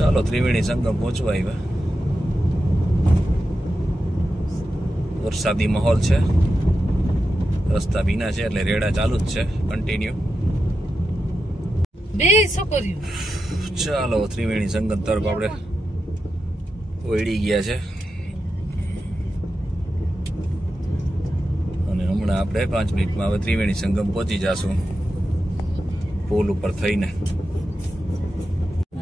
ચાલો ત્રિવેણી સંગમ પહોંચવા આવ્યા. વરસાદી માહોલ છે, રસ્તા ભીના છે એટલે રેડા ચાલુ જ છે કન્ટિન્યુ. ચાલો ત્રિવેણી સંગમ તરફ આપણે ઓળી ગયા છે અને હમણાં આપણે 5 મિનિટમાં હવે ત્રિવેણી સંગમ પહોંચી જશું પુલ ઉપર થઈને.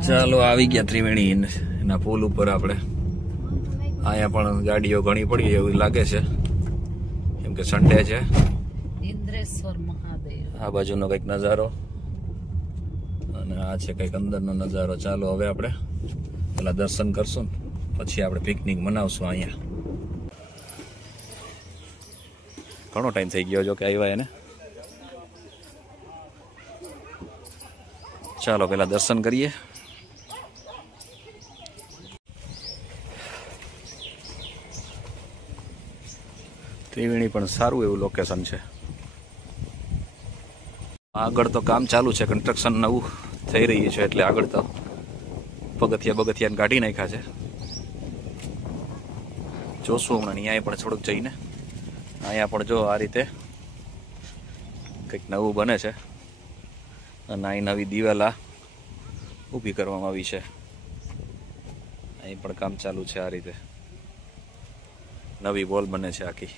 ચાલો આવી ગયા ત્રિવેણી એના પુલ ઉપર. આપણે અહીંયા પણ ગાડીઓ ઘણી પડી એવું લાગે છે કેમ કે સન્ડે છે. આ બાજુનો કઈક નજારો અને આ છે કઈક અંદરનો નજારો. ચાલો હવે આપણે પેલા દર્શન કરશું પછી આપણે પિકનિક મનાવશું. અહીંયા ઘણો ટાઈમ થઈ ગયો જો કે આવ્યા એને. ચાલો પેલા દર્શન કરીએ. ત્રિવેણી પણ સારું એવું લોકેશન છે. આગળ તો કામ ચાલુ છે, કન્સ્ટ્રક્શન નવું થઈ રહ્યું છે એટલે આગળ તો પગથિયા કાઢી નાખ્યા છે. જોશું હમણાં અહીંયા પણ થોડુંક જઈને. અહીંયા પણ જો આ રીતે કંઈક નવું બને છે અને અહીં નવી દિવાલા ઊભી કરવામાં આવી છે. અહીં પણ કામ ચાલુ છે. આ રીતે નવી વોલ બને છે આખી.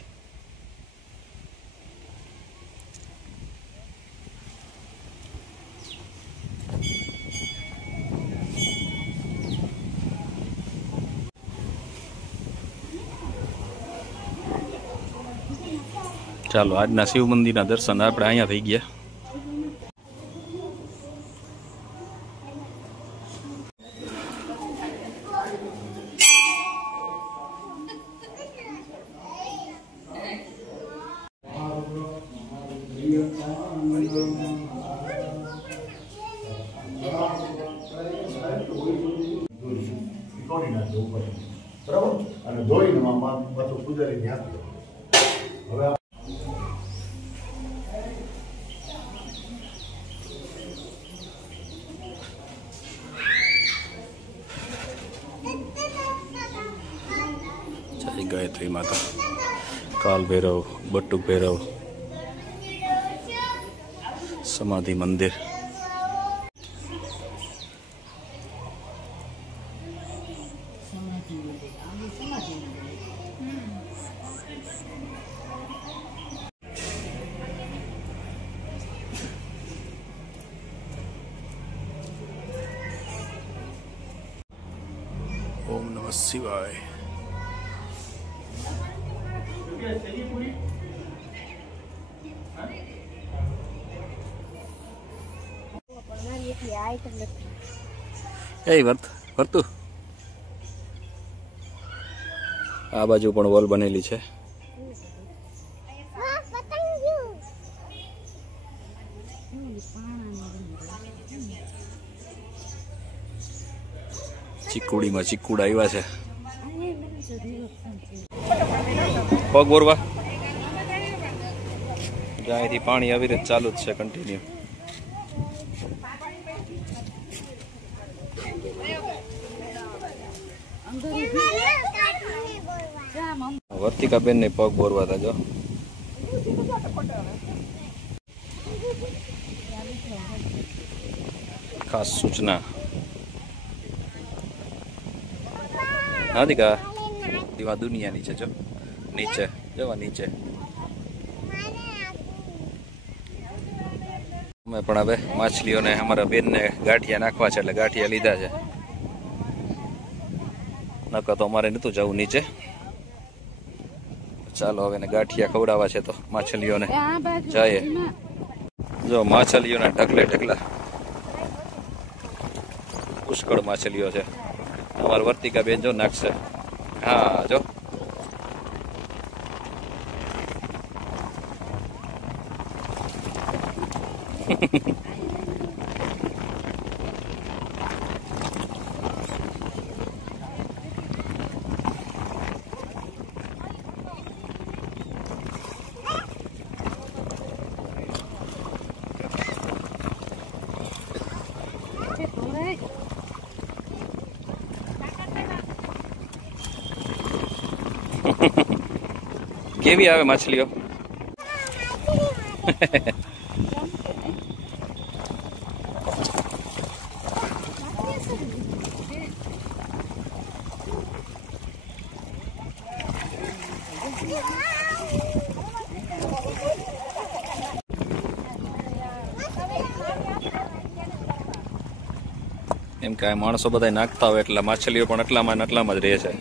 ચાલો આજના શિવ મંદિરના દર્શન આપણે અહીંયા થઈ ગયા. બરાબર અને ધોઈને પાછું સુધારી નાખ્યો. હવે જય ગાયત્રી માતા, કાલ ભૈરવ, બટુક ભૈરવ, સમાધિ મંદિર. ઓમ નમઃ શિવાય. વર્તું આ બાજુ પણ વોલ બનેલી છે. ચીકુડીમાં ચીકુડ આવ્યા છે. પગ બોરવા અહીંથી પાણી આવી રીતે ચાલુ જ છે કન્ટિન્યુ. વર્તિકાબેન ને પગ બોરવા હતા જો. ખાસ સૂચના હાદિકા દીવા દુનિયા નીચે જો, નીચે જવા નીચે. અમે પણ હવે માછલીઓને અમારા બેનને ગાંઠિયા નાખવા છે એટલે ગાંઠિયા લીધા છે. નકર તો અમારે નતું જવું નીચે. ચાલો હવે ગાંઠિયા ખવડાવવા છે તો માછલીઓને જઈએ. જો માછલીઓના ઢગલે ઢગલા પુષ્કળ માછલીઓ છે. અમારા વર્તિકા બેન જો નાખશે. હા જો કેવી આવે માછલીઓ? એમ કે માણસો બધા નાખતા હોય એટલે માછલીઓ પણ એટલામાં જ રહે છે.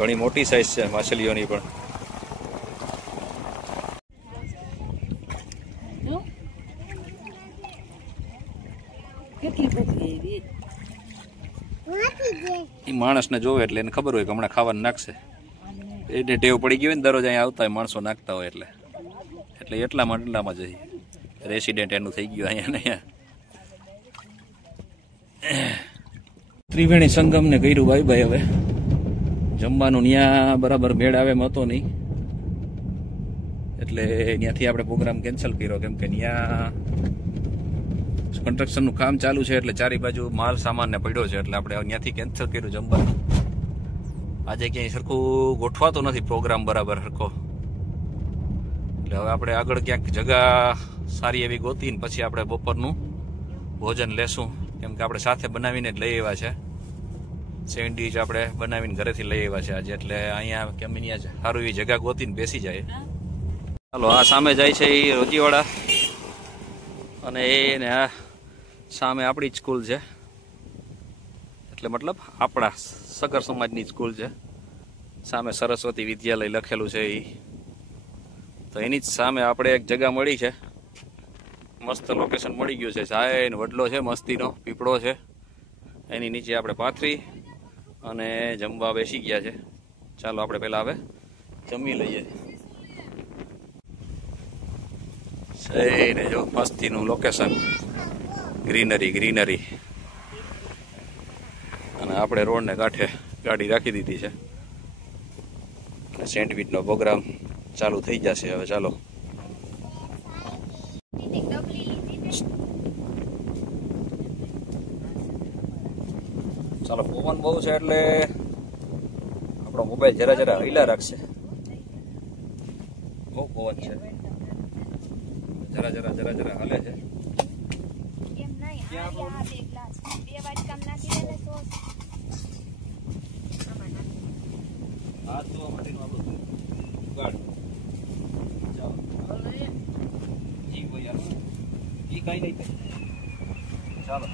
ઘણી મોટી સાઈઝ છે માછલીઓની પણ. એ માણસને જોવે એટલે એને ખબર હોય કે હમણાં ખાવાનું નાખશે. એને ટેવ પડી ગઈ હોય ને દરરોજ અહીંયા આવતા હોય માણસો નાખતા હોય એટલે એટલામાં જ રેસિડેન્ટ એનું થઈ ગયું અહીંયા ને અહીંયા. ત્રિવેણી સંગમ ને કર્યું ભાઈ હવે જમવાનું ત્યાં બરાબર મેળ આવે એમ હતો નહીં એટલે ત્યાંથી આપણે પ્રોગ્રામ કેન્સલ કર્યો કેમ કે ત્યાં કન્સ્ટ્રક્શનનું કામ ચાલુ છે એટલે ચારે બાજુ માલ સામાન ને પડ્યો છે એટલે આપણે ત્યાંથી કેન્સલ કર્યું જમવાનું. આજે ક્યાંય સરખું ગોઠવાતો નથી પ્રોગ્રામ બરાબર સરખો એટલે હવે આપણે આગળ ક્યાંક જગા સારી એવી ગોતીને પછી આપણે બપોરનું ભોજન લેશું કેમ કે આપણે સાથે બનાવીને જ લઈ આવ્યા છે. સેન્ડવીચ આપણે બનાવીને ઘરેથી લઈ આવ્યા છે આજે એટલે અહીંયા કેમ અહીંયા સારું એવી જગા ગોતીને બેસી જાય. ચાલો આ સામે જાય છે એ રોજીવાડા અને એને આ સામે આપણી જ સ્કૂલ છે એટલે મતલબ આપણા સગર સમાજની સ્કૂલ છે. સામે સરસ્વતી વિદ્યાલય લખેલું છે એ તો એની જ સામે આપણે એક જગા મળી છે. મસ્ત લોકેશન મળી ગયું છે. સાયન વડલો છે મસ્તીનો પીપળો છે એની નીચે આપણે પાથરી અને જમવા બેસી ગયા છે. ચાલો આપણે પહેલાં હવે જમી લઈએ. સહીને જો મસ્તીનું લોકેશન ગ્રીનરી અને આપણે રોડને કાંઠે ગાડી રાખી દીધી છે અને સેન્ડવીચનો પ્રોગ્રામ ચાલુ થઈ જશે હવે. ચાલો પવન બહુ છે એટલે આપણો મોબાઈલ જરા હૈલા રાખશે. બહુ પવન છે જરા હાલે છે. હાથ ધોવા માટેનું આપણું જુગાડ. ચાલો જી ભાઈ યાર ઈ કઈ નહીં થાય. ચાલો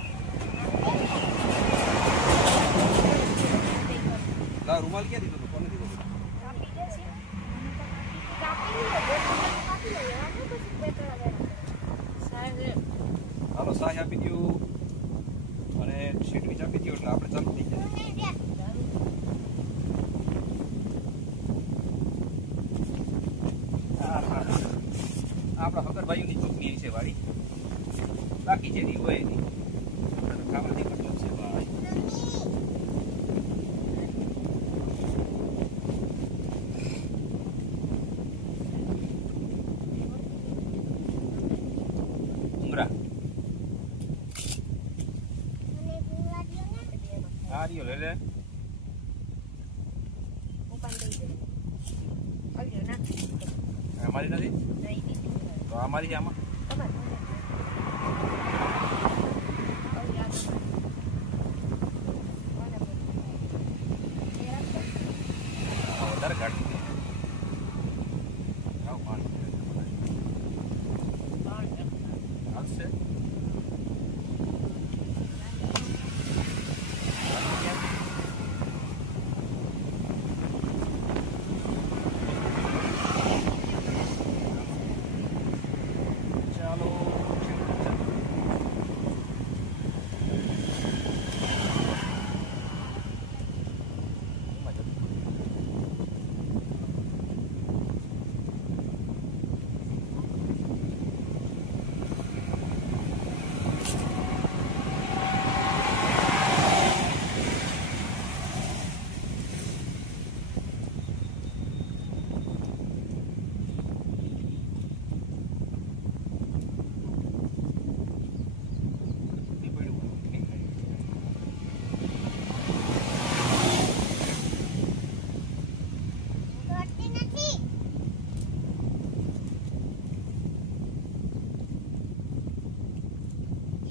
રૂમાલ ક્યાં દીધો કોને દીધો? હાલો સાહ આપી દઉં અને સેન્ડવીચ આપી દઉં એટલે આપણે ચાલુ થઈ જાય. આપણા ફકરભાઈઓની ચૂંટણી છે વાળી બાકી જેની હોય એની ખાવાની મતલબ છે ભાઈ. લે અમારી નથી તો અમારી આમાં વધારે કાઢી આવશે.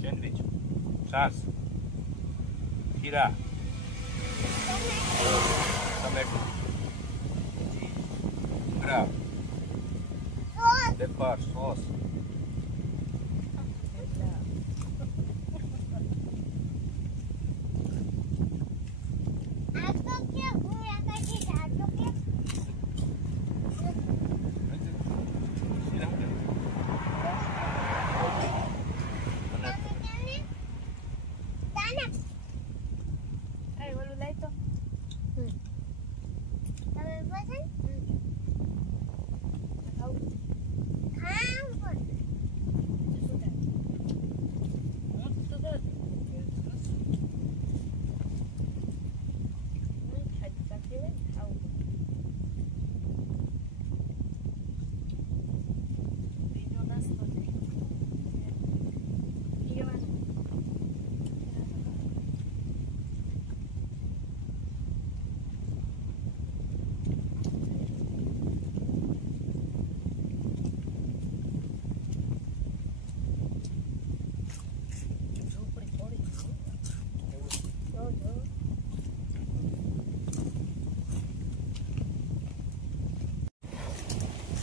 સેન્ડવિચ, છાસ, ખીરા, ટમેટો, ડુંગરા, પેપર, સોસ.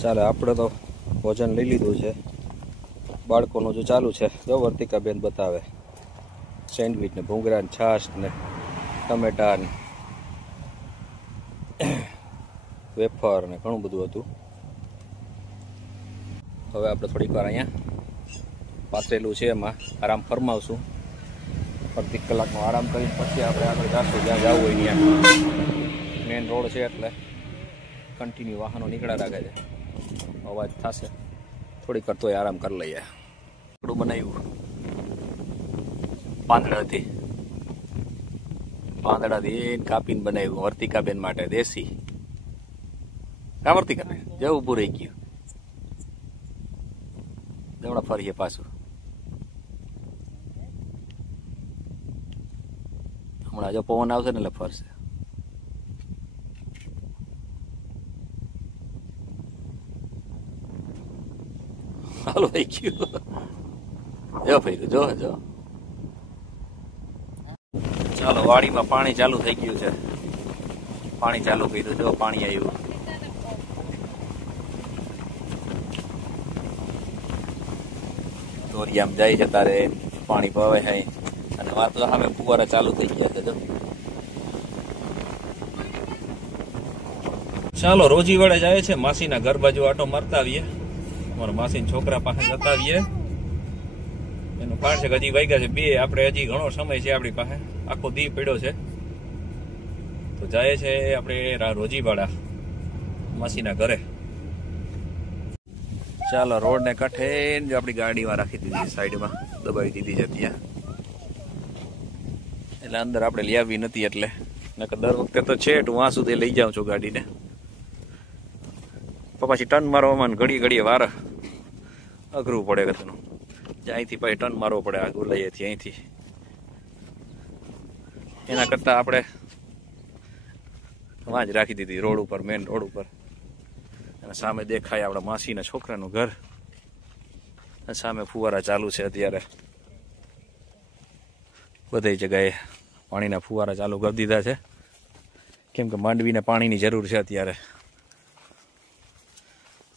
ચાલે આપણે તો ભોજન લઈ લીધું છે. બાળકોનું જો ચાલુ છે, જો વર્તિકાબેન બતાવે સેન્ડવિચ ને ભૂંગળા ને છાશ ને ટમેટા ને વેફર ને ઘણું બધું હતું. હવે આપણે થોડીક વાર અહીંયા પાથરેલું છે એમાં આરામ ફરમાવશું. અડધી કલાકનો આરામ કરીને પછી આપણે આગળ જઈશું જ્યાં જવું હોય ત્યાં. મેઇન રોડ છે એટલે કન્ટિન્યુ વાહનો નીકળ્યા રાખે છે, અવાજ થશે. થોડીક વાર તોય આરામ કરી લઈએ. થોડું બનાવ્યું પાંદડાથી કાપીને બનાવ્યું વર્તિકાબેન માટે દેશી. કા વર્તિકાબેન જેવું ઊભું રહી ગયું. હમણાં ફરીએ પાછું. હમણાં જો પવન આવશે ને એટલે ફરશે. હાલો થઈ ગયું. જો ભાઈ જો જો ચાલો વાડીમાં પાણી ચાલુ થઈ ગયું છે. પાણી ચાલુ કર્યું, જો પાણી આવ્યું. દોરિયામાં જાય છે તારે પાણી પવે છે અને વાત તો સામે ફુવારા ચાલુ થઈ ગયા છે. જો ચાલો રોજી વડે જાય છે માસીના ઘર બાજુ આટો મારતા આવીએ. અમારા માસીના છોકરા પાસે જતા આવીએ. એનું કારણ છે કે હજી વાગ્યા છે 2. આપણે હજી ઘણો સમય છે આપણી પાસે, આખો દી પડ્યો છે. તો જાય છે આપણે રોજીવાડા માસીના ઘરે. ચાલો રોડ ને કાંઠે જ આપણી ગાડીમાં રાખી દીધી, સાઈડમાં દબાવી દીધી છે ત્યાં. એટલે અંદર આપણે લઈ આવી નથી, એટલે નકર દર વખતે તો છેટ હું આ સુધી લઈ જાઉં છું ગાડીને. પછી ટર્ન મારવામાં ઘડીએ ઘડીએ વાર અઘરું પડે કથનું. અહીંથી પછી ટર્ન મારવો પડે આગળ લઈએથી અહીંથી. એના કરતાં આપણે વાં જ રાખી દીધી રોડ ઉપર, મેઇન રોડ ઉપર. અને સામે દેખાય આપણા માસીના છોકરાનું ઘર. સામે ફુવારા ચાલુ છે અત્યારે. બધી જગ્યાએ પાણીના ફુવારા ચાલુ કરી દીધા છે, કેમ કે માંડવીને પાણીની જરૂર છે અત્યારે.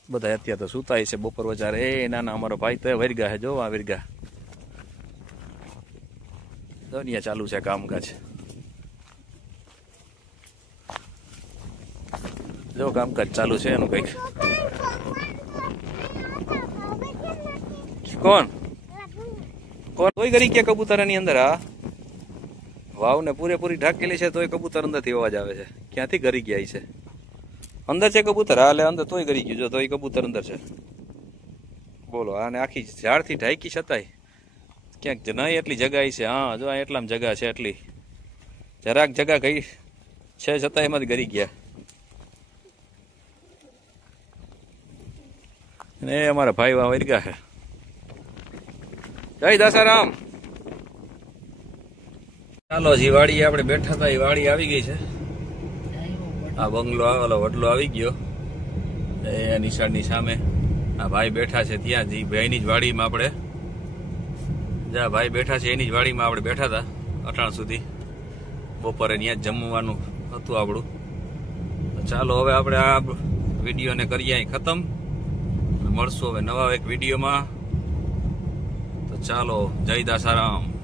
બધા અત્યારે તો સુતાય છે બપોર વચારે. એ નાના અમારો ભાઈ તો વરગા છે, જો આ વરગા. દુનિયા ચાલુ છે કામકાજ. જો કામકાજ ચાલુ છે એનું કંઈક. કોણ કોણ કોઈ કરી કે કબૂતરની અંદર? હા, વાવ ને પૂરેપૂરી ઢાકેલી છે તોય કબૂતર અંદરથી અવાજ આવે છે. ક્યાંથી ગરી ગયા છે? અંદર છે કબૂતર. હા, એટલે અંદર તોય ગરી ગયું. જો તોય કબૂતર અંદર છે. બોલો, આને આખી ઝાડથી ઢાંકી છતાંય ક્યાંક નહીં એટલી જગ્યા છે. હા, જો એટલામાં જગ્યા છે, એટલી જરાક જગ્યા ગઈ છે છતાં એમાંથી ગરી ગયા. ને અમારા ભાઈ વા વરગા છે. જય દાસારામ. ચાલો જી વાડી આપણે બેઠા હતા, એ વાડી આવી ગઈ છે. આ બંગલો આવેલો વડલો આવી ગયો. એ નિશાળની સામે આ ભાઈ બેઠા છે ત્યાં જ ભાઈની જ વાડીમાં આપણે જ્યાં ભાઈ બેઠા છે એની જ વાડીમાં આપણે બેઠા હતા અટાણ સુધી. બપોરે ત્યાં જ જમવાનું હતું આપણું. તો ચાલો હવે આપણે આ વિડીયોને કરીએ અહીં ખતમ. મળશું હવે નવા એક વિડીયોમાં. તો ચાલો, જય દાસારામ.